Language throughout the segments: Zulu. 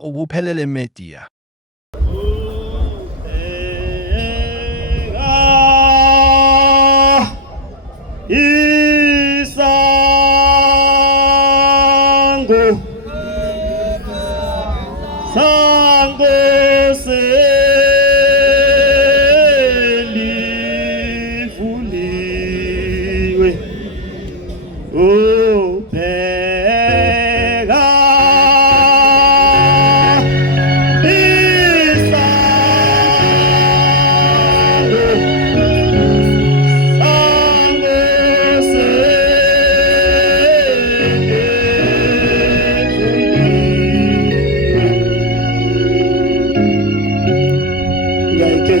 ubuphelele media. Isango sango selivuliwe ubheka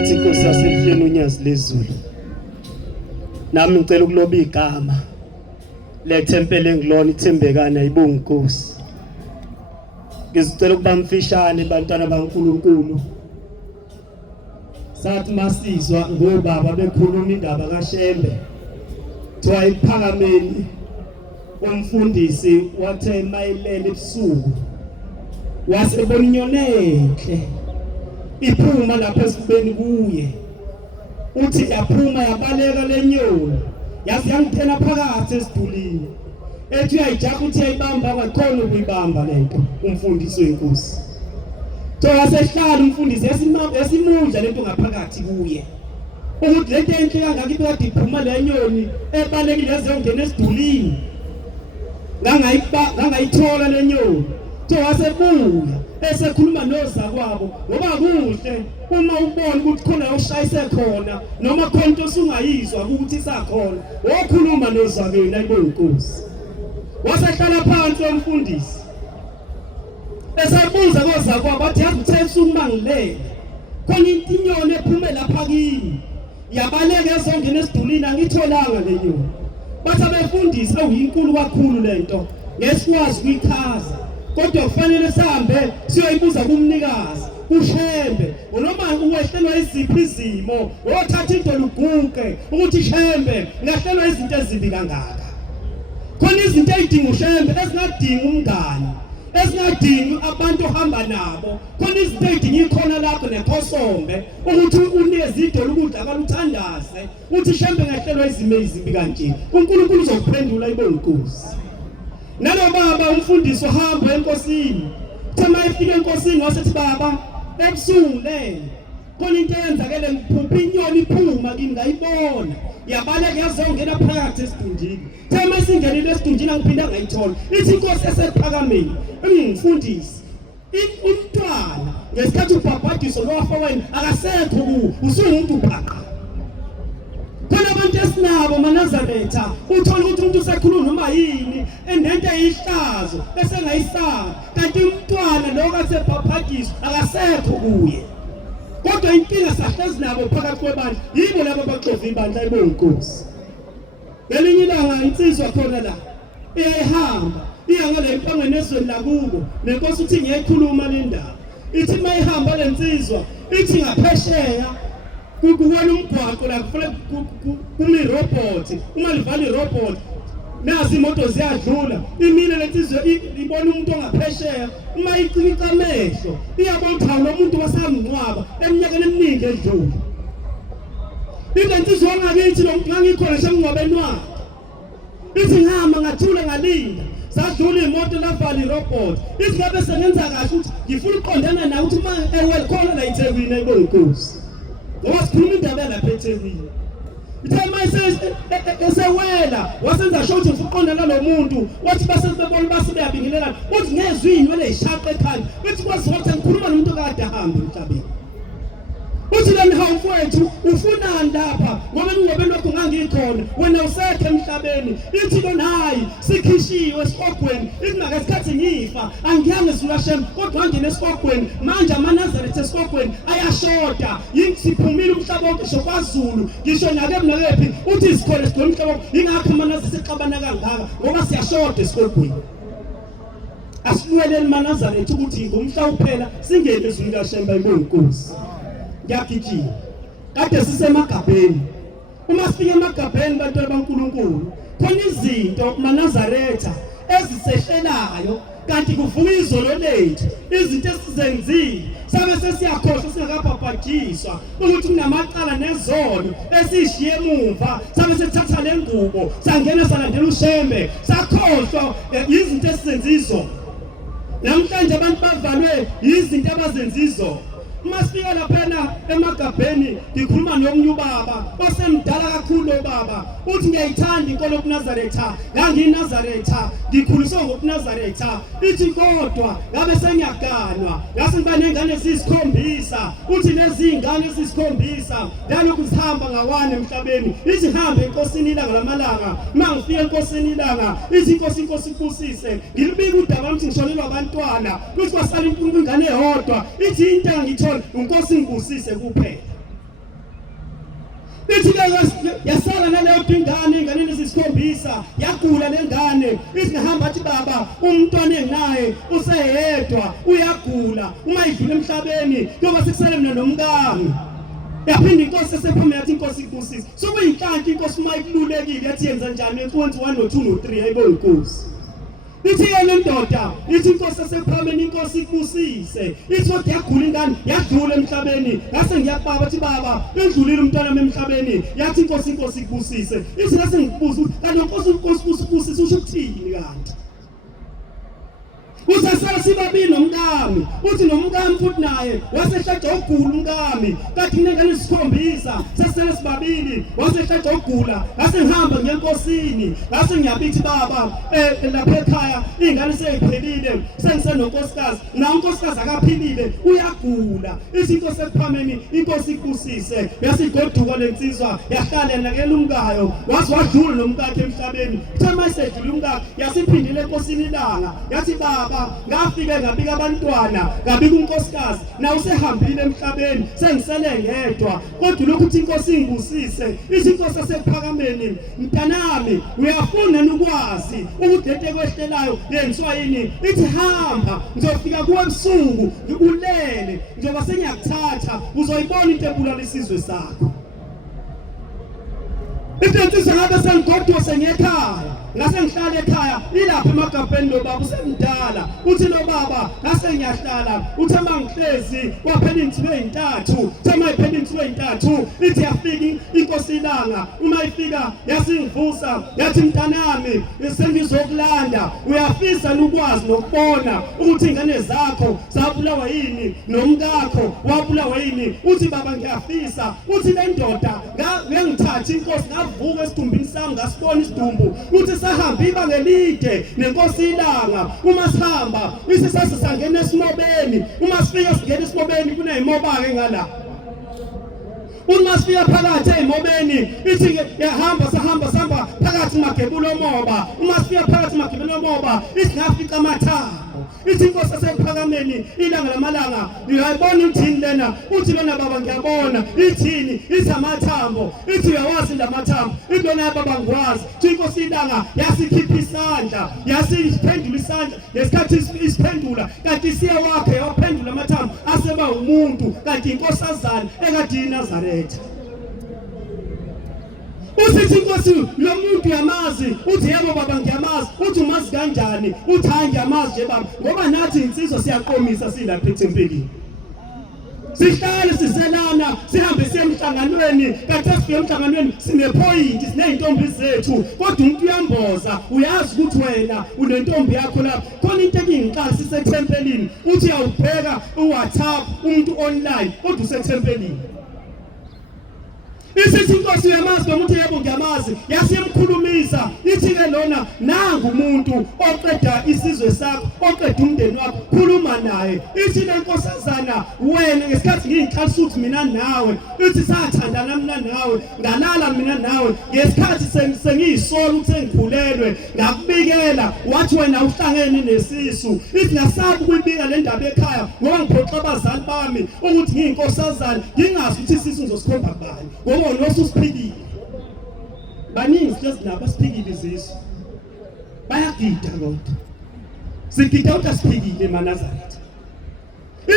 Inkosi yasemhleni unyazi lezulu nami ngicela ukuloba igama lethempele engilona ithembekana ayibonga Nkosi. Ngizicela ukuba mfishane bantwana baNkulunkulu. Sathi masizwa ngobaba bekhuluma indaba kaShembe kuthiwa iphakameni umfundisi wathe mayelele ebusuku wasebona inyoni enhle iphuma lapha esifubeni kuye, uthi yaphuma yabaleka lenyoni yazi yangithena phakathi esidulini ethi uyayijaha uthi yayibamba kwakhona ukuyibamba lento umfundisi weNkosi. Wasehlala umfundisi esimudla lento ngaphakathi kuye ukuthi lento enhle kangaka ibekade iphuma lenyoni ebalekile yazongena esidulini ngangayithola lenyoni. Wasebuya esekhuluma nozakwabo ngoba kuhle uma ubona ukuthi khona ushayise khona noma khona into osungayizwa ukuthi isakhona wokhuluma nozakwenu ayibonga Nkosi. Wasehlala phansi umfundisi esabuza kozakwabo athi yazi uthe usumangilele khona inyoni ephume lapha kini yabaleka ezongena esidulini angitholanga le nyoni. Bathi abefundisi awuyinkulu kakhulu lento ngesikwazi ukuyichaza kodwa kufanele sihambe siyoyibuza kumnikazi uShembe noma uwehlelwa iziphi izimo othatha into luguke ukuthi Shembe ngahlelwa izinto ezimbi kangaka. Khona izinto ezidinga uShembe ezingadingi umngani ezingadingi abantu ohamba nabo, khona izinto ezidinga ikhona lakho nekhosombe ukuthi unikeze idolo ukudla akaluthandaze uthi Shembe ngahlelwa izimo ezimbi kanje uNkulunkulu uzokuphendula ayibonga Nkosi. Nalobaba umfundisi uhamba enkosini thema efika enkosini wasethi baba ebusuku le khona into eyenzakele ngiphupha inyoni iphuma kimi ngayibona yabaleka yazongena phakathi esidunjini. Thema singenile esidunjini angiphinda ngayithola ithi inkosi esephakameni umfundisi umntwana ngesikhathi ubhabhadiso lowafa wena akasekho ku usungumuntu phaqha. Khona abantu esinabo maNazaretha uthola ukuthi umuntu usekhuluma noma yini endente ihlazo esengayisaba kanti umntwana lo kasebhabhadiso akasekho kuye. Kodwa inkinga sahlezi nabo phakathi kwebandla yibo labo baxova ibandla ayibonga Nkosi. Ngelinye ilanga insizwa khona la iyahamba iyangale empangweni ezweni lakubo nenkosi uthi ngiyayikhuluma le ndaba ithi mayihamba lensizwa ithi ngaphesheya kuwena umgwaqo la kufanele kumi robot uma livali robot nazi imoto ziyadlula imile lensizwa ibona umuntu ongaphesheya uma icika amehlo iyabona ukuthi lo muntu wasamnqwaba eminyakeni eminingi edlule. Lensizwa ngakithi lo muntu ngangikhona semngcwabeni wakhe ithi ngihamba ngathula ngalinda sadlula imoto lavali robot ithi ngabe sengenza kahle ukuthi ngifuna uqondana nawe ukuthi uma ewelkhona la eThekwini ayibonga Nkosi. Ngoba sikhuluma indaba lapha eThekwini ithema esewela wasenza sho ukuthi ufuqondana lo muntu wathi basebebona basebeyabingelelana uthi ngezwe inwele eyishaqe ekhanda uthi kwazi ukuthi ngikhuluma nomuntu kade ahamba emhlabeni uthi lana hawufowethu ufunani lapha ngoba ngingobeni wakho ngangikhona wena usekho emhlabeni. Ithi lona hayi sikhishiwe esikogweni ithi ngasikhathi ngifa angiyange zulaShembe kodwa ngene esikogweni manje amaNazaretha esikogweni ayashoda yingiphumile umhlaba wonke sho kwaZulu ngisho nakephi uthi isikhole sigcwele umhlaba wonke ingakho amaNazaretha sixabana kangaka ngoba siyashoda esikogweni. Asiluwelele amaNazaretha ukuthi ngomhla uphela singene ezweni kaShembe ayibonga Nkosi. Ngiyagijima kade sisemagabheni uma sifika emagabheni bantwana baNkulunkulu khona izinto maNazaretha ezisehlelayo kanti kuvuka izolo lethu izinto esizenzile sabe sesiyakhohlwa singakabhabhajiswa ukuthi kunamaqala nezono esishiye emuva sabe sethatha lengubo sangena salandela ushembe sakhohlwa izinto esizenzizo namhlanje abantu bavalwe izinto abazenzizo masifika lapha emagabheni ngikhuluma nomnye ubaba osemdala kakhulu obaba uthi ngiyayithanda inkolo yobuNazaretha ngangiyinazaretha ngikhuliswa ngobuNazaretha ithi kodwa ngabe sengiyaganwa ngase ngiba nengane ezisikhombisa uthi lezi ingane ezisikhombisa nalokhu zihamba ngawane emhlabeni izihambe enkosini ilanga lamalanga mangifika enkosini ilanga izinkosi ibusise ngilibika udaba ukuthi ngishonelwa abantwana kuthi kwasala ingane eyodwa ithi into engithola unkosi ngibusise kuphela ithi yasala naleyo ingane ezisikhombisa yagula lengane ithi ngihamba athi baba umntwana enginaye useyedwa uyagula uma idlule emhlabeni kuyoba sekusele mina nomkami yaphinda inkosi esephume yathi inkosi ikubusise sokuyinhlanhla inkosi uma ikululekile yathi yenza njani eFonts 1 no 2 no 3 ayibona inkosi ithi yena ndoda ithi inkosi esephameni inkosi ikubusise ithi kodwa yagula ingane yadlula emhlabeni ngase ngiyababa athi baba endlulile umntwana emhlabeni yathi inkosi ikubusise ithi ngase ngikubuza kanti inkosi ikubusise usho ukuthini kanti usasala sibabili nomkami uthi nomkami futhi naye wasehlatsha ugula umkami kanti kunengane esikhombisa sasele sibabili wasehlatsha ugula ngase ngihamba ngenkosini ngase ngiyabithi baba lapha ekhaya ingane seyiphelile sengisenonkosikazi na unkosikazi akaphilile uyagula izinkosi ekuphameni inkosi ikubusise yasigoduka lensizwa yahlala nakela umkayo wazi wadlula nomkakhe emhlabeni thema isedlula umkakhe yasiphindile enkosini ilanga yathi baba ngafike ngabika abantwana ngabika unkosikazi na usehambile emhlabeni sengisele ngedwa kodwa lokhu uthi inkosi ingibusise izinkosi asephakameni mntanami uyafuna ukwazi ukuthi lento ekwehlelayo yenziwa yini ithi hamba ngizofika kuwe ebusuku ulele njengoba sengiyakuthatha uzoyibona into ebulala isizwe sakho Ithi ngabe sengigodwa sengekhaya ngase ngihlala ekhaya ilapha emagabheni lo baba usemdala uthi lo baba ngase ngiyahlala uthe mangihlezi kwaphela insuku ezintathu thema iphela insuku ezintathu ithi yafika inkosi ilanga uma ifika yasingivusa yathi mntanami sengizokulanda uyafisa ukwazi nokubona ukuthi ingane zakho zabulawa yini nomkakho wabulawa yini uthi baba ngiyafisa uthi le ndoda ngengithatha inkosi ngavuka esidumbu sami ngasibona isidumbu uthi sahamba ibanga elide nenkosi ilanga uma sihamba isisasangena esimobeni uma sifika singena esimobeni kunezimoba ke ngala uma sifika phakathi ezimobeni ithi sahamba phakathi magebulo moba uma sifika phakathi magebulo moba isingafika amathambo ithi inkosi asephakameni ilanga lamalanga uyayibona uthini lena uthi lona baba ngiyabona ithini ithi amathambo ithi uyawazi lamathambo ilona baba ngwazi ithi inkosi ilanga yasikhipha isandla yasiphendula isandla ngesikhathi isiphendula kanti siya wakhe yaphendula amathambo aseba umuntu kanti inkosazana ekade iNazaretha usithi inkosi lo muntu yamazi uthi yebo baba ngiyamazi uthi umazi kanjani uthi hayi ngiyamazi nje baba ngoba nathi insizwa siyaqomisa silapha eThempelini sihlale siselana sihambe siye emhlanganweni kanti sifike emhlanganweni sinephoyinti sineyintombi zethu kodwa umuntu uyamboza uyazi ukuthi wena unentombi yakho lapha khona into engingixaka siseThempelini uthi uyawubheka uWhatsApp umuntu online kodwa useThempelini isithi inkosi yamazi nomuntu yebo ngiyamazi yasiyemkhulumisa ithi ke lona nangu umuntu oqeda isizwe sakho oqeda umndeni wakho khuluma naye ithi lenkosazana wena ngesikhathi ngiyinhlalisa ukuthi mina nawe ithi sathandana mina nawe ngalala mina nawe ngesikhathi sengiyisolo ukuthi sengikhulelwe ngakubikela wathi wena uhlangene nesisu ithi ngasabi ukuyibika le ndaba ekhaya ngoba ngiphoxa abazali bami ukuthi ngiyinkosazana ngingazi ukuthi isisu ngizosikhomba kubani ngoba nosusiphikile baningi silezinabo siphikile izisu bayagida kodwa sigida ukuthi asiphikile eNazaretha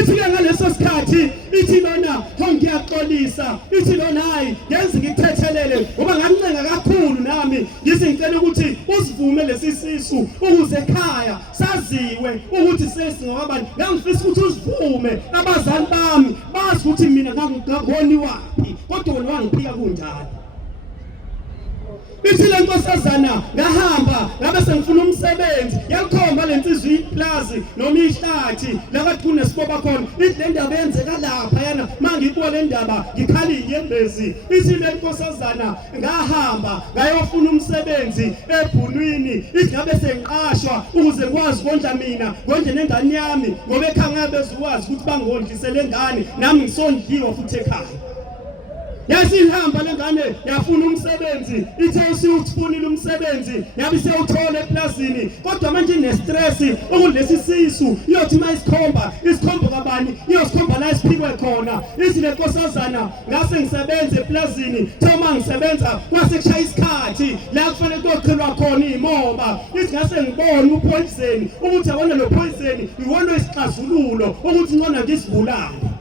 ithi ke ngaleso sikhathi ithi lona ngiyaxolisa ithi lona hayi ngenze ngikuthethelele ngoba ngancenga kakhulu nami ngizingicela ukuthi usivume lesi sisu ukuze ekhaya saziwe ukuthi sesingabani ngangifisa ukuthi usivume abazali bami bazi ukuthi mina ngangiboni wapi kodwa wena wangiphika kunjalo ithi le nkosazana ngahamba ngabe sengifuna umsebenzi yakhomba lensizwe iplaza noma ihlathi la kade kunesiboba khona ithi le ndaba yenzeka lapha yana mangibuka le ndaba ngikhala iyembezi ithi le nkosazana ngahamba ngayofuna umsebenzi ebhunwini ithi ngabe sengiqashwa ukuze ngikwazi ukondla mina konje nengane yami ngoba ekhaya ngabe bezukwazi ukuthi bangondlisele ngane nami ngisondliwa futhi ekhaya yasihamba lengane yafuna umsebenzi ithe usifunile umsebenzi yabe seyuthola eplazini kodwa manje inestress okulesi sisu iyothi mayisikhomba kabani iyosikhomba la isiphikwe khona ithi le nkosazana ngase ngisebenze eplazini thoma ngisebenza kwase kushaya isikhathi la kufanele kuyoqhelwa khona imoba ithi ngase ngibona upoison ukuthi yabona lo poison iwona isixazululo ukuthi ngona ngisibulala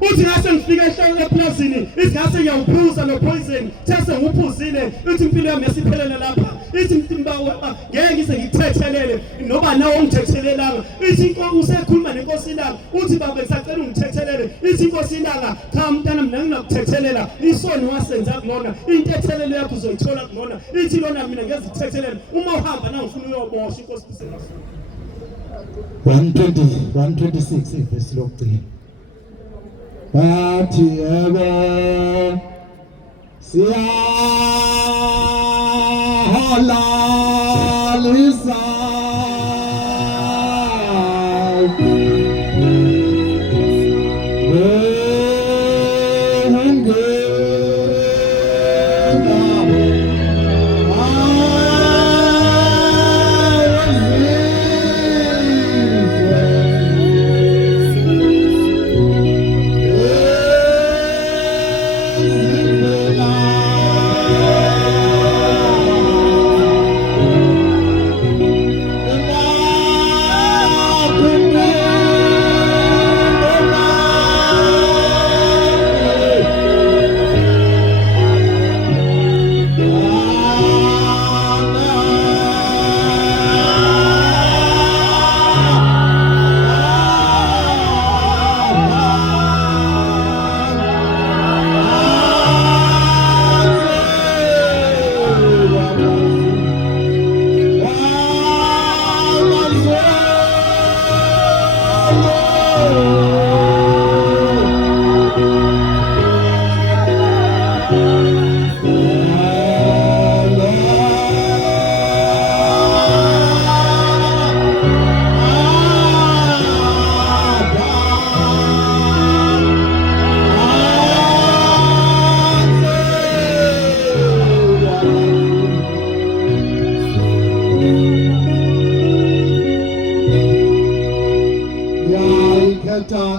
uthi ngase ngifika ehloko eplazini izingase ngiyawuphuza lo poison these nguphuzile uthi impilo yami yasiphelele lapha ithi mtimba waba ngeke ngize ngithethelele noba nawo ungithethelelanga ithi inkosi usekhuluma nenkosi langa uthi baba ngisacela ungithethelele ithi inkosi langa cha mntana mina nginakuthethelela isoni wasenza kulona intethelelo yakho uzoyithola kulona ithi lona mina ngezithethelele uma uhamba nangifuna uyobosha inkosi kusela 126 verse lokugcina bathi yebo siyahalalisa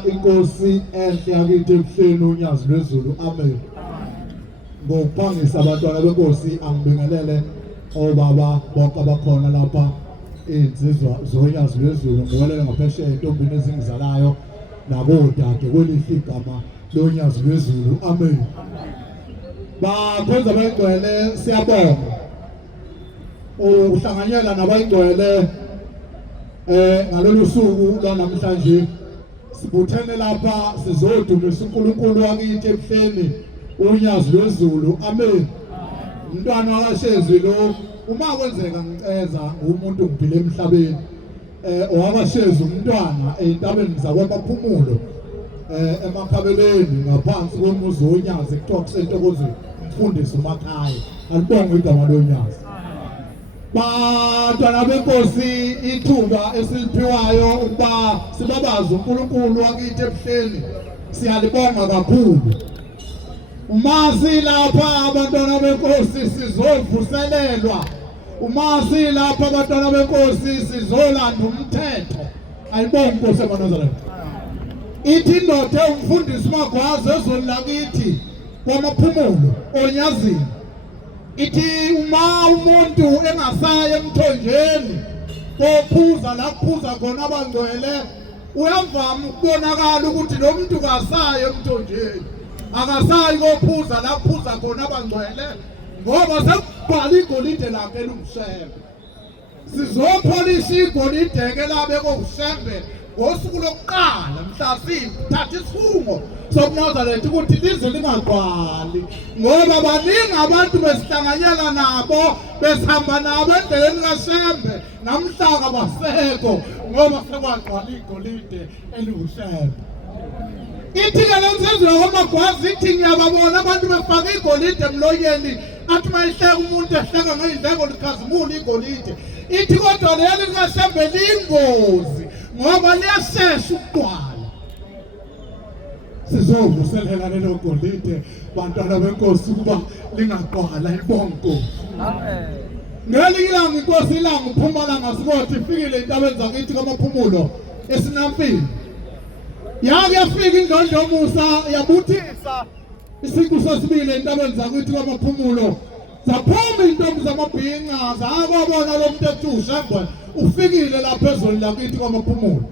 inkosi enhle yakithi ebuhleni unyazi lwezulu amen ngokuphangisa abantwana benkosi angibingelele obaba bonke abakhona lapha insizwa zonyazi lwezulu ngibelele ngaphesheya intombini ezingizalayo nabodade kwelihle igama lonyazi lwezulu amen bakhonza bayigcwele siyabonga uhlanganyela nabayigcwele ngalolu suku lwanamhlanje sibuthene lapha sizodumisa uNkulunkulu wakithi ebuhleni unyazi lwezulu amen umntwana wakashezwi lo uma kwenzeka ngiceza umuntu ngiphile emhlabeni owakashezwi umntwana entabeni zakwaMaphumulo emakhabeleni ngaphansi komuzi wonyazi ekuthiwa kusentokozweni umfundisi uMakhaya alibonge igama lonyazi bantwana benkosi ithuba esiliphiwayo ukuba sibabaze uNkulunkulu wakithi ebuhleni siyalibonga kakhulu uma silapha abantwana benkosi sizovuselelwa uma silapha abantwana benkosi sizolanda umthetho ayibonge inkosi yaNazaretha ithi indoda umfundisi uMagwaza ezweni lakithi kwaMaphumulo onyazini ithi uma umuntu engasaya emthonjeni kophuza la kuphuza khona abangcwele uyavama ukubonakala ukuthi lo muntu kasayi emthonjeni, akasayi kophuza la kuphuza khona abangcwele, ngoba sekubhala igolide lakhe elumshembe. Sizopholisa igolide-ke labe kokushembe ngosuku lokuqala mhla sithatha isifungo sokuNazaretha ukuthi lize lingagcwali, ngoba baningi abantu besihlanganyela nabo besihamba nabo endleleni kaShembe, namhlanje abasekho ngoba sekwagcwala igolide eliwushembe. Ithi-ke lensizwa kwamagwazi ithi ngiyababona abantu befaka igolide emlonyeni, athi mayihleka umuntu ehleka ngey'ndleko likhazimula igolide. Ithi kodwa leli likaShembe liyingozi ngoba liyashesha ukugcwala. Sizovuselela lelo golide bantwana benkosi ukuba lingagcwala, ibonge Nkosi. Ngelinye ilanga inkosi ilanga uPhumalanga Sibothe ifikile entabeni zakithi kaMaphumulo eSinampini. Yake yafika indlondlomusa yabuthisa isiqu sesibili entabeni zakithi kaMaphumulo. Zaphuma intombi zamabhinqa zakwabona lo muntu ethi uShembe ufikile lapha ezweni lakithi kaMaphumulo.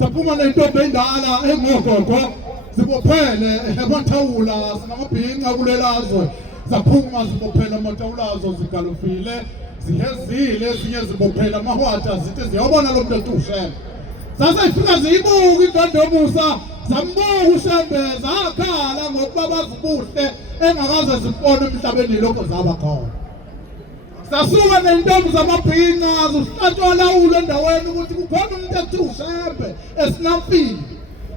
Zaphuma nentombi endala engogogo zibophele amathawula sinamabhinqa kulelazwe. Zaphuma zibophela amathawula azo zigalufile, zihezile, ezinye zibophela amahwatha zithi ziyabona lo muntu ethi uShembe. Zasifika ziyibuka indlondlomusa zambuka uShembe zakhala ngokuba bazibuhle engakaze zibone emhlabeni lokho zaba khona. Sasuka nentombi zamabhinqa zihlatshwa lawulo endaweni ukuthi kukhona umuntu ethi uShembe eSinampini.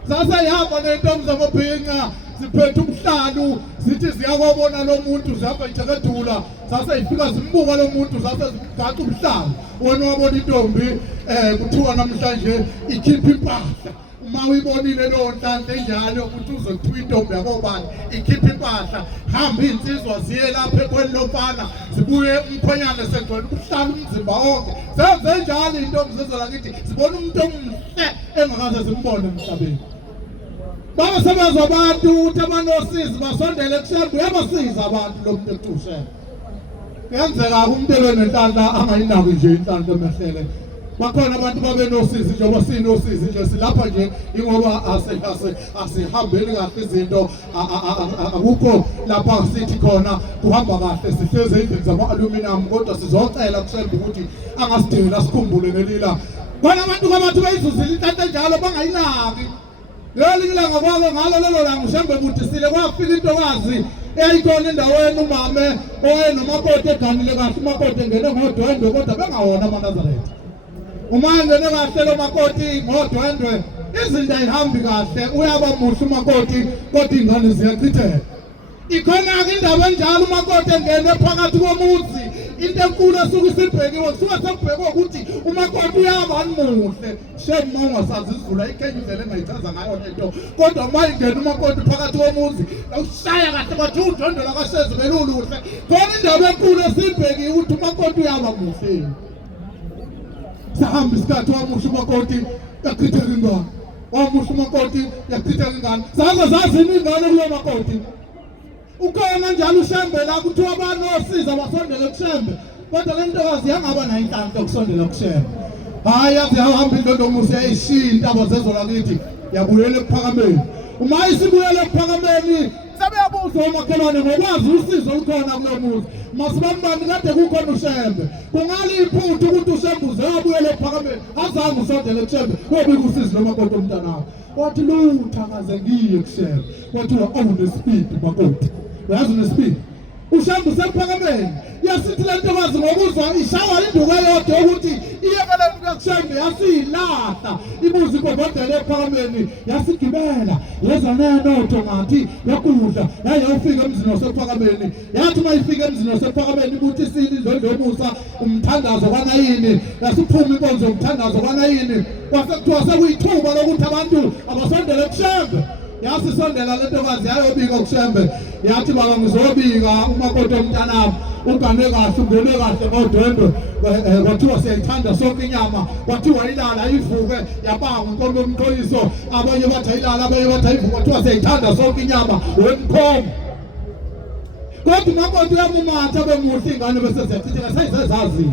Zasehamba nentombi zamabhinqa ziphethe ubuhlalu zithi ziyakwabona lo muntu, zihamba ijekedula. Zaseyifika zimbuka lo muntu, zasezimgaxa ubuhlalu. Wena wabona intombi kuthiwa namhlanje ikhipha impahla. Uma uyibonile lo nhlanhla enjalo ukuthi uzokuthiwa intombi yakobani ikhipha impahla, hamba insizwa ziye lapha ekhweni lomfana zibuye umkhwenyana segcwele ubuhlalu umzimba wonke. Zenze njalo intombi zezolakithi zibona umuntu omuhle engakaze zimbone emhlabeni. Baba sebenza abantu ukuthi abanosizi basondele kuShembe, uyabasiza abantu lo muntu ethi uShembe. Kuyenzeka umuntu ebenenhlanhla angayinaki nje inhlanhla emehlele. Bakhona abantu babenosizi njengoba sinosizi nje silapha nje ingoba asihambeli kahle izinto, akukho lapha sithi khona kuhamba kahle, sihleze endlini zama-aluminum, kodwa sizocela kuShembe ukuthi angasidela sikhumbule ngelila. Khona abantu kabathi bayizuzile inhlanhla enjalo bangayinaki. Ngelinye ilanga kwako ngalo lelo langa uShembe budisile kwafika intokazi eyayikhona endaweni umame owayenomakoti eganile kahle. Umakoti engene ngodwendwe kodwa bengawona amaNazaretha. Uma engene kahle lo makoti ngodwendwe izinto ayihambi kahle, uyaba muhle umakoti kodwa ingane ziyachitheka. Ikhona-ke indaba enjalo umakoti engene phakathi komuzi, into enkulu esuke isibhekiwe kusuke sekubhekwe ukuthi umakoti uyabani muhle. Shame uma ungasazi isivula ikhenya indlela engayichaza ngayo lento, kodwa uma ingena umakoti phakathi komuzi awushaya kahle bathi udondolo kaShezi beluluhle. Khona indaba enkulu esibhekiwe ukuthi umakoti uyaba muhle. Sahamba isikhathi wamusha umakoti yachitheka ingane, wamusha umakoti yachitheka ingane. Zaze zazini ingane kulo makoti. Ukhona njalo uShembe la kuthiwa abanosiza basondele kuShembe, kodwa le ntokazi yangaba nayo inhlanhla yokusondela kuShembe. Hayi yaze yahamba indlondlomusa yayishiya intaba zezolakithi yabuyela ePhakameni. Uma isibuyela ePhakameni sebeyabuza omakhelwane ngokwazi usizo olukhona kulo muzi. Masibambani kade kukhona uShembe. Kungale iphutha ukuthi uShembe uze wabuyela ePhakameni, azange usondele kuShembe wobika usizo lomakoti omntanawo. Wathi lutha akaze ngiye kuShembe. Wathiwa awunespeed makoti. Uyazi unespeed? uShembe usePhakameni. Yasithi le ntokazi ngokuzwa ishawa induku eyodwa ukuthi iyekele kuShembe yasiyilahla. Ibuzi ibhobhodela ePhakameni yasigibela yeza nenotho ngathi yakudla yayofika emzini wasePhakameni. Yathi mayifika emzini wasePhakameni ukuthi isini indlondlomusa umthandazo kaNayini, yasiphuma inkonzo umthandazo kaNayini. Kwasekuthiwa sekuyithuba lokuthi abantu abasondele kuShembe. Yasisondela le ntokazi yayobika kuShembe, yathi baba ngizobika umakoti omntanami ugane kahle ungene kahle ngodwendwe. Kwathiwa siyayithanda sonke inyama, kwathiwa ilala ivuke yabanga inkomo yomqoyiso, abanye bathi ayilala abanye bathi ayivuke, kwathiwa siyayithanda sonke inyama wenkomo. Kodwa umakoti uyamumatha bemuhle ingane bese ziyachitheka sayizezazi.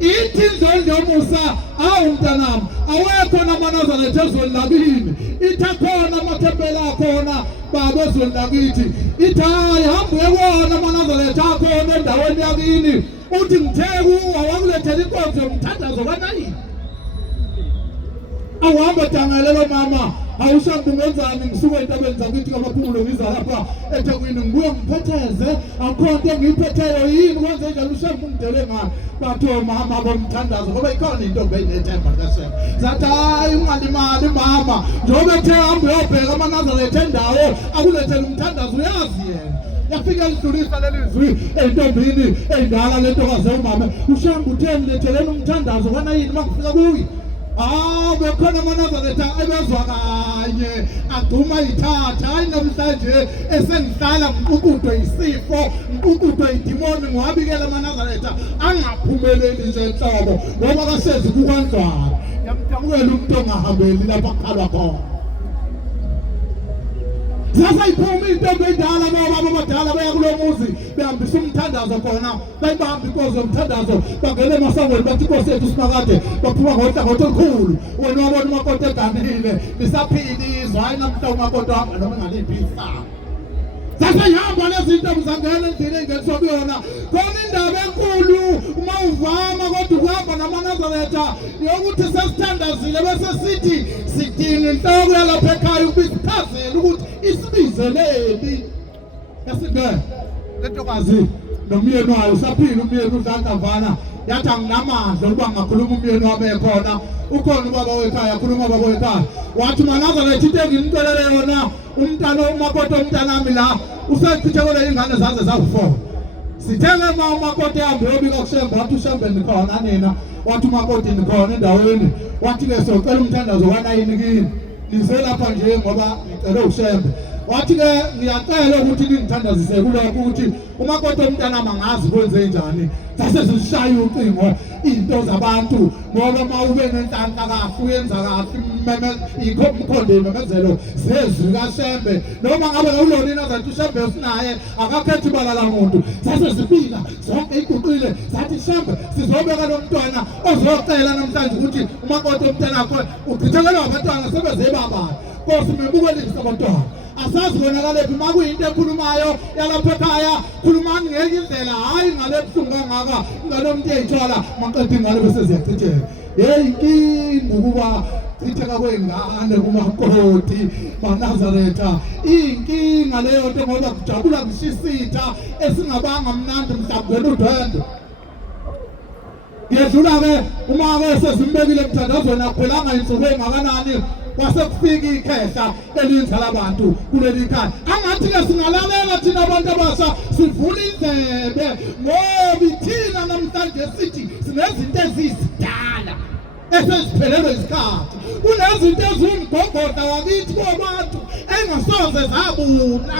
ithi inzondo yomusa awu mntanami awekho namanazareth ezweni lakini ithi akhona amathempeli akhona baba ezweni lakithi ithi hayi hambe uyewona amanazareth akhona endaweni yakini uthi ngithe kuwa wakulethela inkonzo yomthandazo kanayini awuhambe dangalelo mama awushambe ngenzani ngisuke entabeni zakithi kaMaphumulo ngiza lapha eThekwini ngibuye ngiphetheze akhonto engiyiphetheyo yini kwenze njalo ushambe ungidele ngani bathi mama bomthandazo ngoba ikhona into beyinethemba kaShem zathi hayi ungalimali mama njengoba ethe hambe uyobheka amanazareth endawo akulethele umthandazo uyazi yena yafika lidlulisa lelizwi entombini endala lentokazi umama ushambe utheni letheleni umthandazo kanayini makufika kuyi bekhona amanazareth ebezwa kanye agcuma ithatha hayi namhlanje esengihlala ngikukudwe isifo ngikukudwe idimoni ngiwabikela amanazareth angaphumeleli nje enhlobo ngoba kasezi kukwandlwana yamdabukela umuntu ongahambeli lapha akhalwa khona sasa iphuma intombi endala baba abadala baya kulo muzi behambisa umthandazo khona bayibamba inkosi yomthandazo bangena emasangweni bathi inkosi yethu simakade baphuma ngohlangothi olukhulu wena wabona umakoti eganile lisaphilizwa hayi namhla umakoti wahamba noma engaliphi isamba sasa ihamba lezinto mzangena endlini engeniswa kuyona khona indaba enkulu uma uvama kodwa ukuhamba namanazareth yokuthi sesithandazile bese sithi sidinga inhloko yalapha ekhaya ukubizichazela ukuthi isibizeleli yasinge lentokazi nomyeni wayo usaphila umyeni uDlangavana yathi anginamandla ukuba ngakhuluma umyeni wami ekhona ukhona ubaba wekhaya khuluma ubaba wekhaya wathi manazareth into engimcelele yona umntana umakoti omntanami la usechithekele ingane zaze zawu4 sithenge umakoti yami yobika kuShembe wathi uShembe nikhona nina wathi umakoti nikhona endaweni wathi ke socela umthandazo kanayini kini nize lapha nje ngoba ngicela uShembe wathi ke ngiyacela ukuthi ningithandazise kuloko ukuthi umakoti omntanami angazi kwenze njani sase sishaya ucingo into zabantu ngoba mawube nenhlanhla kahle uyenza kahle ikhomkhonde imemezelo zezwi kaShembe noma ngabe ulonina zathi uShembe usinaye akakhethi ibala muntu sase sifika zonke iguqile zathi Shembe sizobeka lo mntwana ozocela namhlanje ukuthi umakoti omntanakho uchithelelwa abantwana sebeze baba Nkosi mebukelisa abantwana asazi bonakala phi makuyinto ekhulumayo yalapha ekhaya khulumani ngeke indlela hayi ngale buhlungu kangaka ngalomuntu eyithola maqedwe ingane bese ziyachitheka inkinga ukuba chitheka kwengane kumakoti maNazareth inkinga leyo nto ngoba kujabula ngishisitha esingabanga mnandi mhlawumbe udwendo ngiyedlula ke uma ke sezimbekile emthandazweni akuphelanga insuku engakanani kwase kufika ikhehla elinzala abantu kuleli khaya angathi ke singalalela thina abantu abasha sivula indlebe ngoba ithina namhlanje sithi sinezinto ezizidala eseziphelelwe isikhathi kunezinto ezumgogodla wakithi kwabantu engasoze zabuna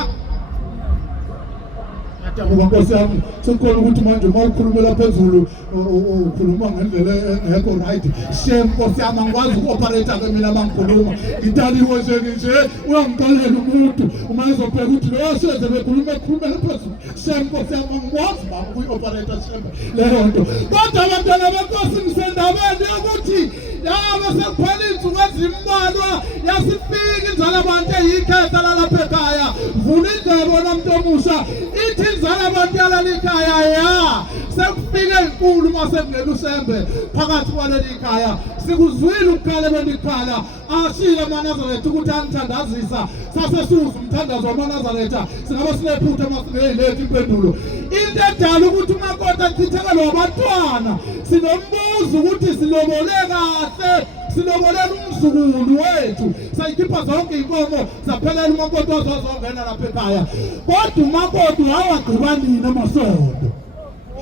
ngoba Nkosi yami sekukhona ukuthi manje uma ukhulumela phezulu ukhuluma ngendlela engekho right Shem Nkosi yami angikwazi uku-operate ke mina mangikhuluma ngitaliwe nje uyangiqalela umuntu uma ezobheka ukuthi lo seze bekhuluma ekhulumela phezulu Shem Nkosi yami angikwazi uku-operate Shem leyo nto kodwa abantwana beNkosi ngisendabeni yokuthi yabo sekuphela insuku ezimbalwa yasifika inzala abantu eyikhetha lalapha ekhaya vula indlebe nomuntu omusha ithi inzala abantu yaleli khaya sekufike inkulu mase kungena uShembe phakathi kwaleli khaya sikuzwile ukukhala benikhala ashila amanazareth ukuthi angithandazisa sase siza umthandazo wamaNazareth singabe sinephutha masingeyilethi impendulo into edala ukuthi umakoti achithekele wabantwana sinombuzo ukuthi silobole kahle silobolela umzukulu wethu sayikhipha zonke inkomo zaphelela umakoti wazozongena lapha ekhaya kodwa umakoti wawagqibanini amasondo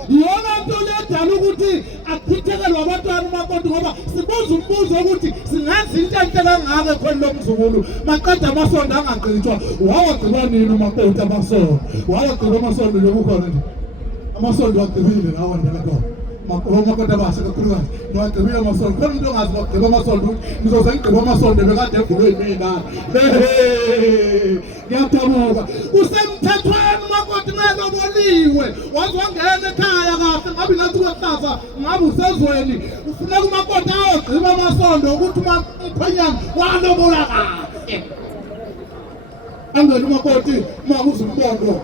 yona nto ledala ukuthi achithelwe abantwana umakoti ngoba sibuza umbuzo ukuthi singenza into enhle kangaka khona lo mzukulu maqeda amasondo angagqitshwa wawagqibanini umakoti amasondo wawagqiba amasondo lokukhona nje amasondo wagqibile nawo ngene khona makoda abasha kakhulukazi nowagqibile amasondo khona umuntu ongazi wagqiba amasondo ngizoze ngigqiba amasondo bekade evulwe yimina ngiyathabuka usemthethweni makoti mele oboliwe wazongena ekhaya kahle ngabe nathi kwehlaza ngabe usezweni ufuneka umakoti ayogqiba amasondo ukuthi umphanyana walobola kahle angene umakoti makuza umbondo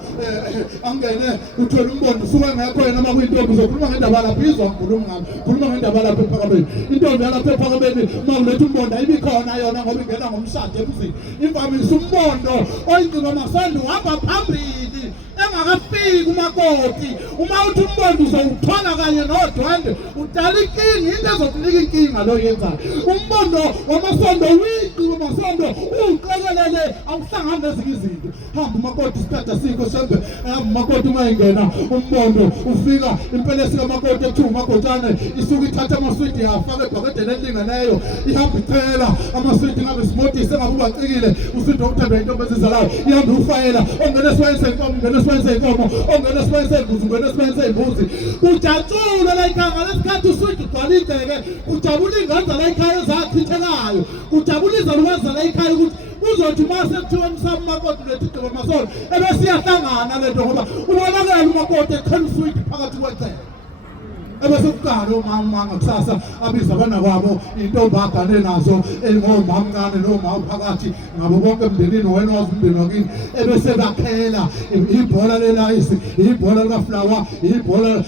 angene uthola umbondo usuke ngekho yena makuyintombi uzokhuluma ngendaba lapho izwa khuluma ngendaba lapho ephakabeni intombi yalapho ephakabeni makuletha umbondo ayibikhona yona ngoba ingena ngomshado emzini imvamisa umbondo oyingqiba amasondo uhamba phambili engakafiki umakoti uma uthi umbondo uzowuthola kanye nodwende udala inkinga into ezokunika inkinga lo yenzayo umbondo wamasondo uyigqiba amasondo uqekelele awuhlangani nezinye izinto hamba umakoti isikhathi asikho sembe hamba umakoti uma ingena umbondo ufika impela sikamakoti ethu umakotshane isuka ithatha amaswidi yafaka ebhakedeni elingeneyo ihamba ichela amaswidi ngabe simotise ngabe ubacikile uswidi okuthandwa intombi ezizalayo ihamba ufayela ongena esibayeni senkomo ongena esibayeni senkomo ongena esibayeni sembuzi ongena esibayeni sembuzi kujatshula la ikhaya ngalesikhathi uswidi ugcwala igceke kujabula ingane zala ikhaya ezachithekayo kujabula izalukazi zala ikhaya ukuthi uzothi mase kuthiwa msamo umakoti lethu igqiba amasondo ebesiyahlangana lento ngoba ubonakala umakoti ekhela uswidi phakathi kwecele ebese kuqala omama ngakusasa abiza abana kwabo intombi agane nazo engomama kancane nomama phakathi ngabo bonke emndenini wena wazi umndeni wakini ebese bakhela ibhola lelayisi ibhola likaflower ibhola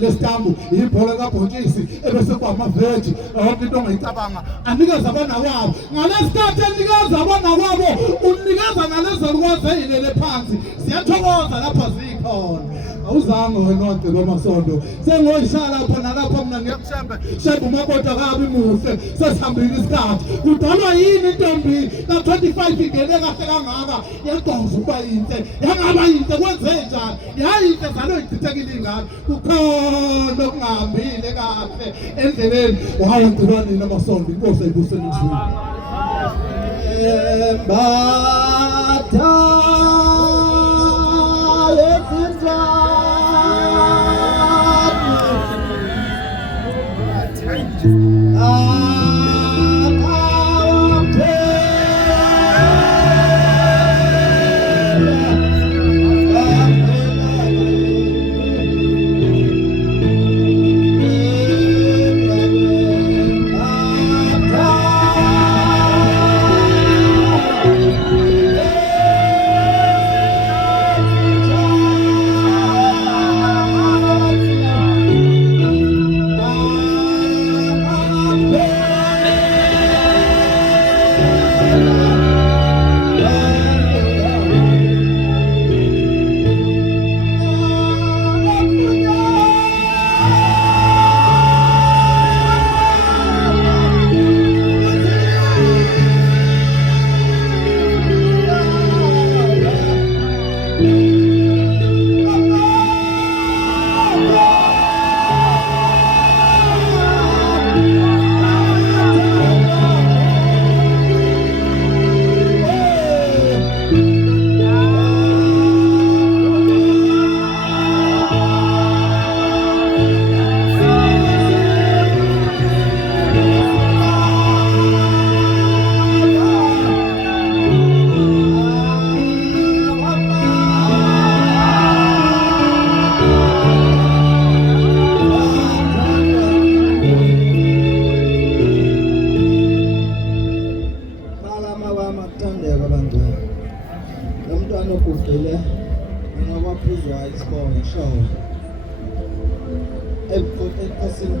lesitambu ibhola likabhontshisi ebese kwamaveji yonke into ongayicabanga anikeza abana kwabo ngalesikhathi enikeza abana kwabo unikeza ngalezalukwazi eyilele phansi siyathokoza lapha zikhona awuzange wena wagqiba amasondo sengoyishala lapha nalapha mina ngiyakushembe shembe umakoti akabi muhle sesihambile isikhathi kudalwa yini intombi ka-25 ingene kahle kangaka yagqoza ukuba yinhle yangaba yinhle kwenze njani yayinhle zalo yichithekile ingane kukhona okungahambile kahle endleleni wayagqiba nini amasondo inkosi ayibusele nzulu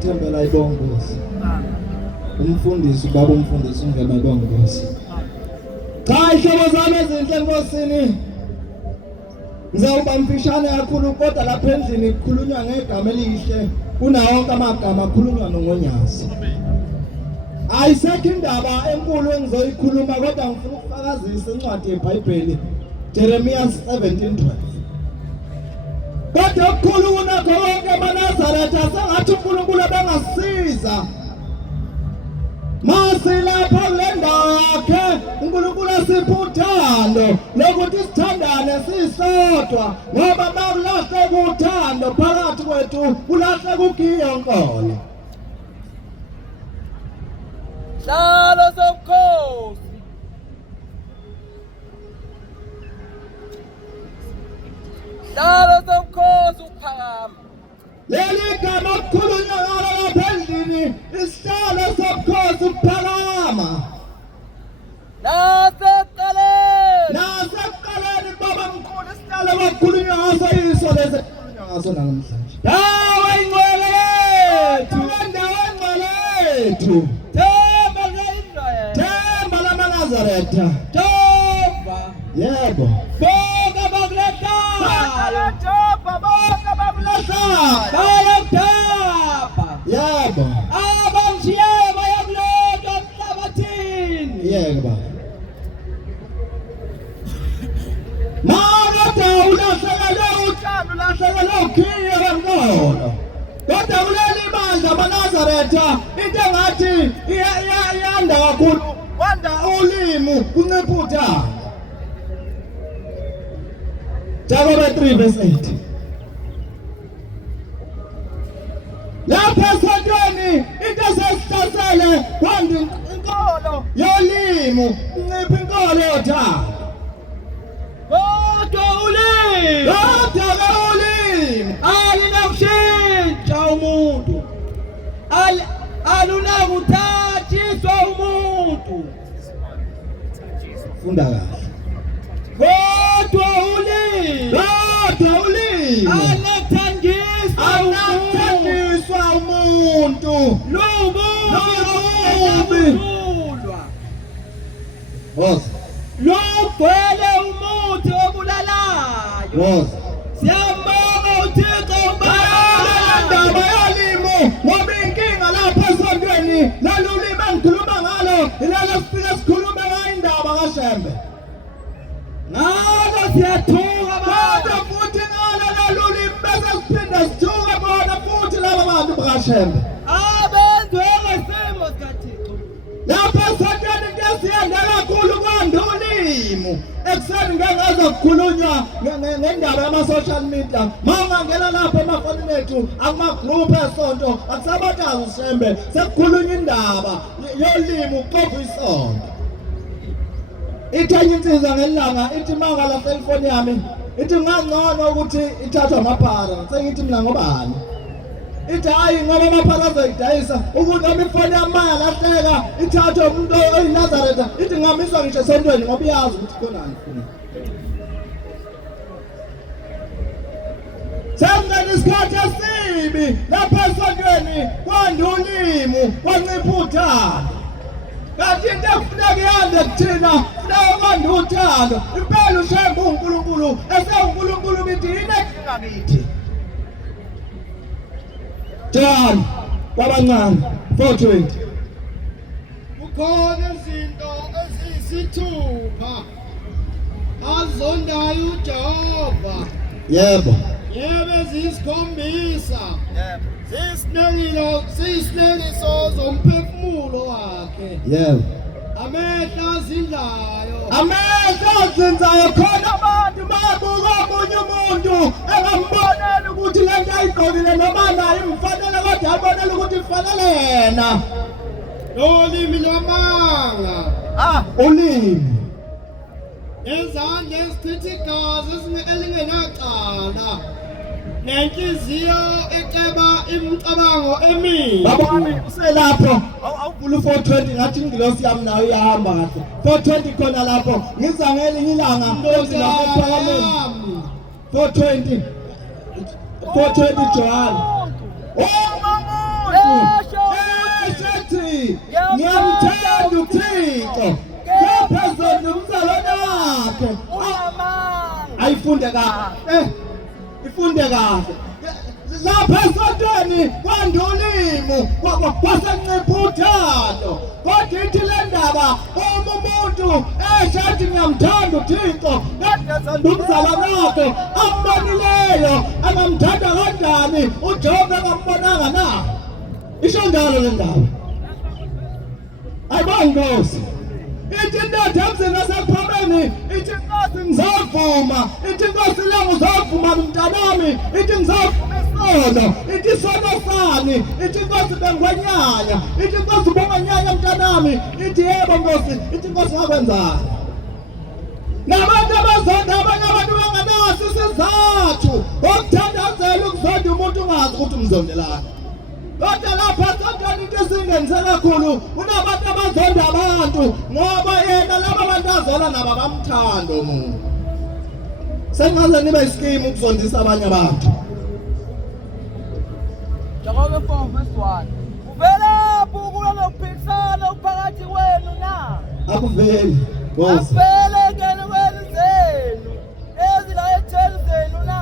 Thembela ibongozi umfundisi baba umfundisi ungema ibongozi cha ihlobo zami ezinhle enkosini ngizawuba mfishane kakhulu kodwa lapha endlini kukhulunywa ngegama elihle kunawo wonke amagama akhulunywa nongonyasi ayisekho indaba enkulu engizoyikhuluma kodwa ngifuna ukufakazisa incwadi yeBhayibheli Jeremiah 17:12 kodwa okukhulu kunakho konke amaNazaretha sengathi uNkulunkulu ebengasiza masilapha kule ndawo yakhe uNkulunkulu asipha uthando lokuthi sithandane sisodwa ngoba makulahle kuthando phakathi kwethu kulahle kugiyonkolo. Sihlalo sobukhosi. Sihlalo sobukhosi ukuphakama. Leli gama okukhulunywa ngalo lapha endlini isihlalo sobukhosi ukuphakama. Nasekuqaleni baba mkhulu isihlalo okukhulunywa ngaso yiso lesi esikhulunywa ngaso namhlanje. Dawo ingcwele yethu, dawo ingcwele yethu. Themba likaIsrayeli. Themba lamaNazaretha. Jehova. Yebo. Bonke abakulethayo. Jehova bonke abakulethayo. Bayakudapha. Yebo. Abangishiyayo bayakulethwa emhlabathini. Yebo baba. Mawuda ulahlekele uthando ulahlekele ukhiye kankolo. Kodwa kuleli bandla amaNazaretha into engathi iyanda kakhulu. Wanda ulimi kuncipha uthando. Jakobe 3:8. Lapha esontweni into esesihlasele kwanda inkolo yolimi kuncipha inkolo yothando. Kodwa ulimi alinakushintsha umuntu. Alunakuthathiswa umuntu. Funda kahle. Kodwa ulimi alunakuthangiswa umuntu. Lububi. Woza. Lugcwele umuthi obulalayo. Woza. Siyambonga uThixo Indaba yolimo ngoba inkinga lapha esontweni lalulimi engikhuluma ngalo ilalo sifike sikhulume ngayo indaba kaShembe. ngalo siyathuka Kodwa futhi ngalo lalulimi bese siphinda sithuke bona futhi laba bantu bakaShembe. abenzwe ngesimo sikaThixo. Lapha esontweni into esiyenda kakhulu kwanda ulimi. Ekuseni ngeke kukhulunywa ngendaba yama-social media. Mawungangena lapha emafonini ethu akuma-group esonto akusabatazi uShembe sekukhulunywa indaba yolimi uxova isonto. Ithenya insizwa ngelilanga ithi mawungalahla ifoni yami ithi ngangcono ukuthi ithathwe amaphara. Sengithi mina ngobani? Ithi hayi ngoba amaphara azoyidayisa ukuthi noma ifoni yami mayalahleka ithathwe umuntu oyinazaretha. Ithi ngamiswa ngisho esontweni ngoba iyazi ukuthi khonani funa. Sengena isikhathi esibi lapha esontweni kwanda ulimi kwancipha uthando. Kanti into ekufuneka yande kuthina funeka kwanda uthando. Impela uShembe uNkulunkulu esewuNkulunkulu kithi yini ekinga kithi. John kwabancane 4:20. Kukhona izinto eziyisithupha azondayo uJehova. Yebo. Yebo eziyisikhombisa. Ziyisinengiso zomphefumulo wakhe. Yebo. Amehlo azindlayo. Amehlo azinzayo khona abantu babuka omunye umuntu engambonela ukuthi lento ayigqokile noma naye imfanele kodwa ayibonela ukuthi ifanele yena. Nolimi lwamanga. Ulimi. Ezandla ezichitha igazi elingenacala. Nenhliziyo eceba imicabango emibi. Babami uselapho awuvula 4:20 ngathi ingilosi yami nayo iyahamba kahle. 4:20 khona lapho ngiza ngelinye ilanga laphakameni. 4:20 Johan. Eshethi ngiyamthanda uThixo. Yaphezulu umzalwane wakhe. Ayifunde kahle. Ifunde kahle. Lapha esontweni kwanda ulimi kwasencipha uthando. Kodwa ithi le ndaba uma umuntu eshathi ngiyamthanda uThixo kadezanda umzalwane wakhe ambonileyo angamthanda kanjani uJehova engambonanga na. Isho njalo le ndaba. Ayibongi Nkosi. Ithi indoda emzini asephame ekuseni ithi Nkosi ngizavuma, ithi Nkosi la ngizavuma mntanami, ithi ngizavuma isono, ithi isono sani, ithi Nkosi bengwenyanya, ithi Nkosi bonganyanya mntanami, ithi yebo Nkosi, ithi Nkosi ngakwenzani. Nabantu abazonda abanye abantu banganaso isizathu okuthandazela ukuzonda umuntu ungazi ukuthi umzondelani. Kodwa lapha sontweni into esingenise kakhulu kunabantu abazonda abantu ngoba yena laba bantu azola nabo abamthanda umuntu. Sengaze nibe iskimu ukuzondisa abanye abantu. Jacob 4:1. Uvelaphi ukulwa nokuphikisana phakathi kwenu na? Akuveli. Bosi. Avele ngene kwenu zenu. Ezila etheni zenu na.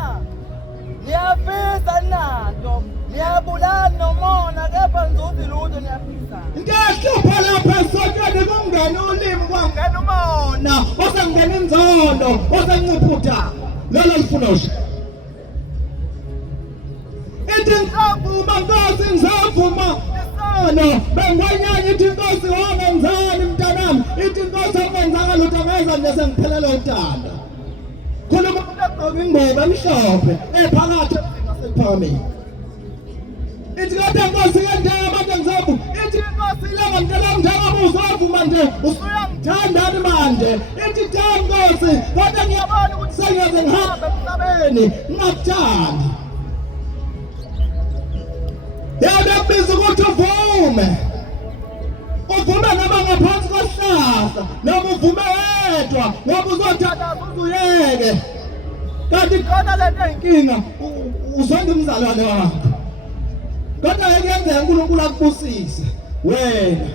Niyafisa nanto. Niyabulana nomona kepha ngizothi lutho niyafisa. Into ehlupha lapha esontweni kungena ulimi kwangena umona, osengena inzondo, osenciphutha. Lolo lifuna usho. Ithi ngizavuma Nkosi ngizavuma isono, bengwenyanya ithi Nkosi wangenzani mntanami, ithi Nkosi angenzanga lutho ngeza nje sengiphelele uthando. Khuluma umuntu egqoke ingubo emhlophe ephakathi nasephakameni. Ithi kodwa Nkosi ngentanga manje ngizavuma, ithi Nkosi langa mntanami njengoba uzavuma nje usuyangithandani manje, ithi cha Nkosi kodwa ngiyabona ukuthi sengeze ngihambe emhlabeni ngingakuthandi. Yakubiza ukuthi uvume noma ngaphansi kwesihlahla, noma uvume wedwa ngoba uzothandaza uzuyeke. Kanti khona lento eyinkinga uzonda umzalwane wakho. Kodwa ekuyenzeka uNkulunkulu akubusise wena.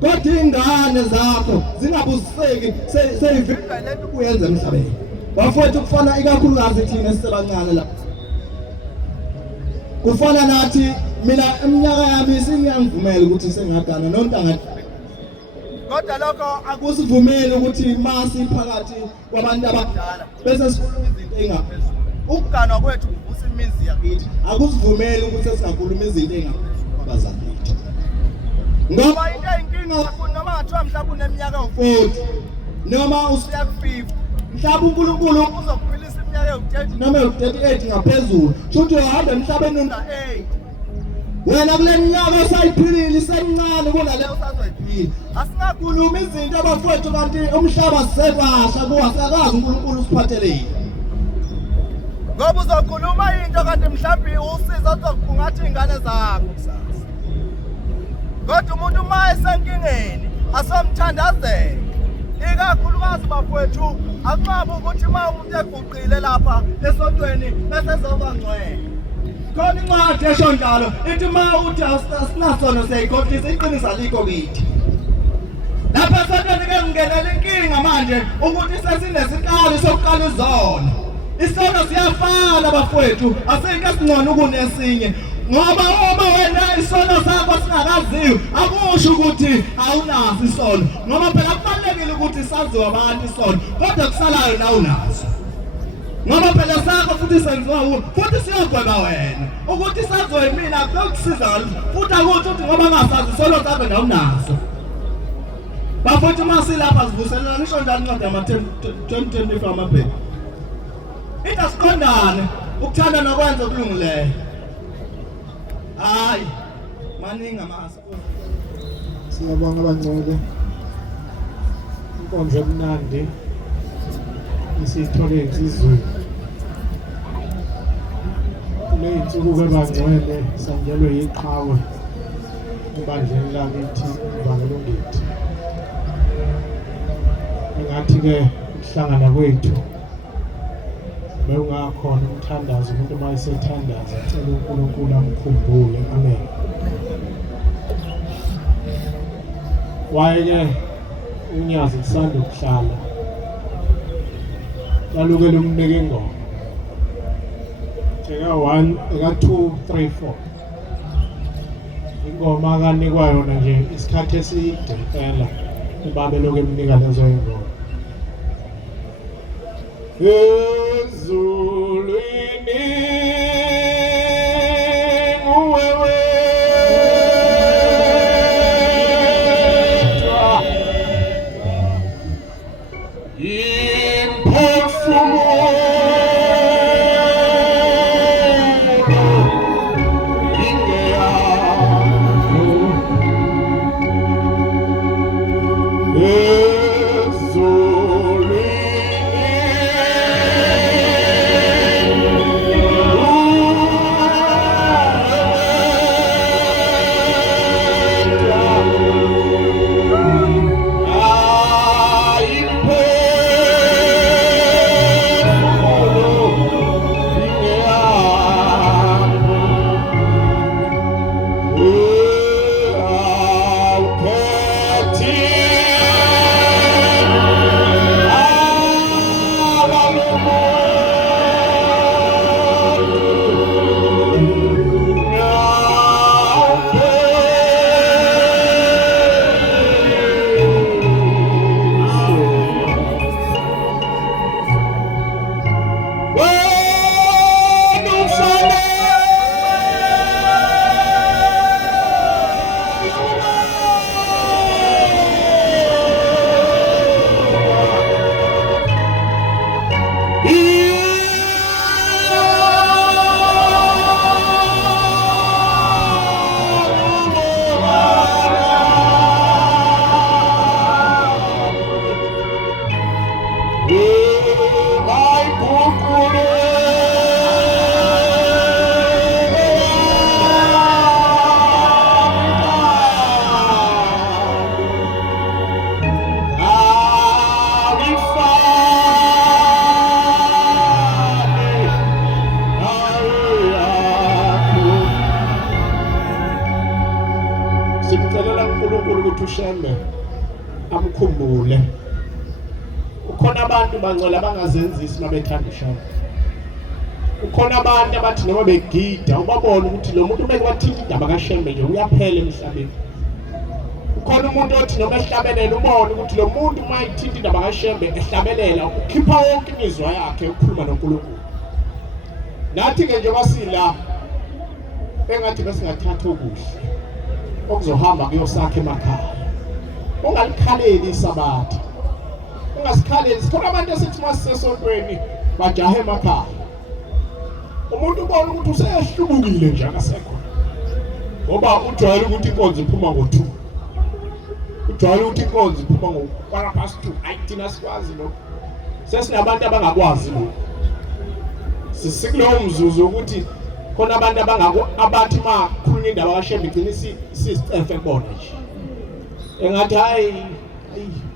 Kodwa ingane zakho zingabusiseki seyivimba lento kuyenza emhlabeni. Bafowethu kufana ikakhulukazi thina esisebancane la. Kufana nathi mina eminyaka yami singiyangivumela ukuthi sengagana nontanga. Kodwa lokho akusivumeli ukuthi masi phakathi kwabantu abadala bese sikhuluma izinto engaphezulu. Ukuganwa kwethu kuvusa imizi yakithi. Akusivumeli ukuthi singakhuluma izinto engaphezulu kwabazali bethu. Ngoba into eyinkinga kakhulu noma ngathiwa mhlawumbe uneminyaka u40 noma usuya ku50. Mhlawumbe uNkulunkulu uzokuphilisa iminyaka ewu30 noma ewu38 ngaphezulu. Futhi uhamba emhlabeni una8. Wena kule minyaka osayiphilile isemncane kunale osazoyiphila. Asingakhuluma izinto abafowethu kanti umhlaba sisebasha kuwasakazi uNkulunkulu usiphatheleni. Ngoba uzokhuluma into kanti mhlawumbe usizo ozokuphungatha ingane zakho kusasa. Kodwa umuntu uma esenkingeni asomthandazela. Ikakhulukazi bafowethu akucabe ukuthi uma umuntu eguqile lapha esontweni bese zoba ngcwele. Khona incwadi esho njalo ithi uma uthi asinasono siyayikhohlisa iqiniso alikho kithi. Lapha esontweni ke kungenela inkinga manje ukuthi sesinesikali sokuqala izono. Isono siyafana bafowethu asinke singcono kunesinye. Ngoba uma wena isono sakho singakaziyo akusho ukuthi awunaso isono. Ngoba phela kubalekile ukuthi saziwe abantu isono kodwa kusalayo na unaso. Ngoba phela sakho futhi senziwa futhi siyagweba wena ukuthi saziwe mina akukusiza futhi akuthi uthi ngoba ngasazi isono sakho na unaso. Bafowethu masilapha sivuselela ngisho njalo incwadi yama 10:25 amaphepha. Ithi asiqondane ukuthanda nokwenza okulungileyo. Hayi maningi amasa. Siyabonga abangcwele. Inkonzo emnandi isithole insizwe. Le insuku ke bangcwele sanjelwe iqhawe ebandleni lakithi Bangalongithi. Engathi ke ukuhlangana kwethu bewungakhona umthandazo umuntu mayisethandaza cela uNkulunkulu amkhumbule. Amen. Waye unyazi kusanda ukuhlala laluke lumnike ingoma eka 1 eka 2 3 4 ingoma akanikwa yona nje isikhathi eside impela ubabe lokho emnika lezo ingoma. Ezulwini uwewe Simcelela uNkulunkulu ukuthi ushembe amkhumbule. Ukhona abantu bangcwele abangazenzisi mabethanda ushembe. Ukhona abantu abathi noma begida ubabona ukuthi lo muntu beke wathinta indaba kaShembe nje uyaphela emhlabeni. Ukhona umuntu othi noma ehlabelela ubone ukuthi lo muntu mayithinta indaba kaShembe ehlabelela ukhipha yonke imizwa yakhe ukukhuluma noNkulunkulu. Nathi ke nje basila engathi besingathatha okuhle okuzohamba kuyosakha emakhaya. Ungalikhaleli isabatha. Ungasikhaleli. Sikhona abantu esithi masisesontweni bajahe emakhaya. Umuntu ubona ukuthi usehlubukile nje akasekho. Ngoba ujwayele ukuthi inkonzo iphuma ngo2. Ujwayele ukuthi inkonzo iphuma ngo2. Ayithina sikwazi lokho. Sesinabantu abangakwazi lokho. Sisikulowo mzuzu ukuthi khona abantu abathi makhulunywa indaba kaShembe igcina isicefe kubona nje. Engathi hayi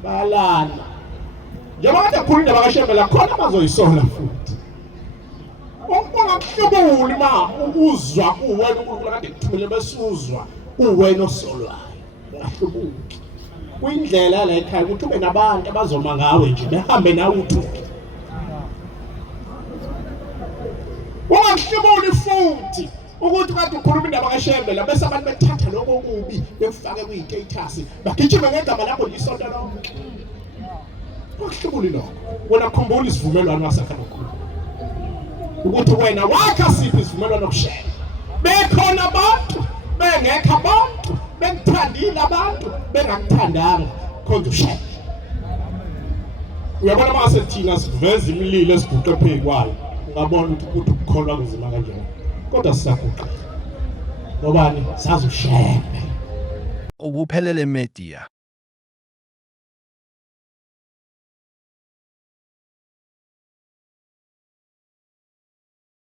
bayalana. Njengoba kade khulunywa indaba kaShembe la khona bazoyisola futhi. Ungakuhlubuli ma ukuzwa kuwena uNkulunkulu kade kuthumele besuzwa uwena osolwayo. Ungahlubuli. Kuyindlela la ekhaya ukuthi ube nabantu abazoma ngawe nje behambe nawe uthuke. Ungakuhlubuli futhi ukuthi kade ukhuluma indaba kaShembe la bese abantu bethatha lokho okubi bekufake kwi-status bagijime ngegama lakho lisonto lonke. Ungakuhlubuli lokho. Wena khumbula isivumelwano wasakha noNkulunkulu. Ukuthi wena wakha siphi isivumelwano nokuShembe. Bekhona abantu bengekho abantu bekuthandile abantu bengakuthandanga khona uShembe. Uyabona mase thina siveza imililo esiguqe phezu kwayo. Ungabona ukuthi ukukholwa kuzima kanjani. Kodwa sisaguqile. Ngobani sazi uShembe. Ubuphelele Media.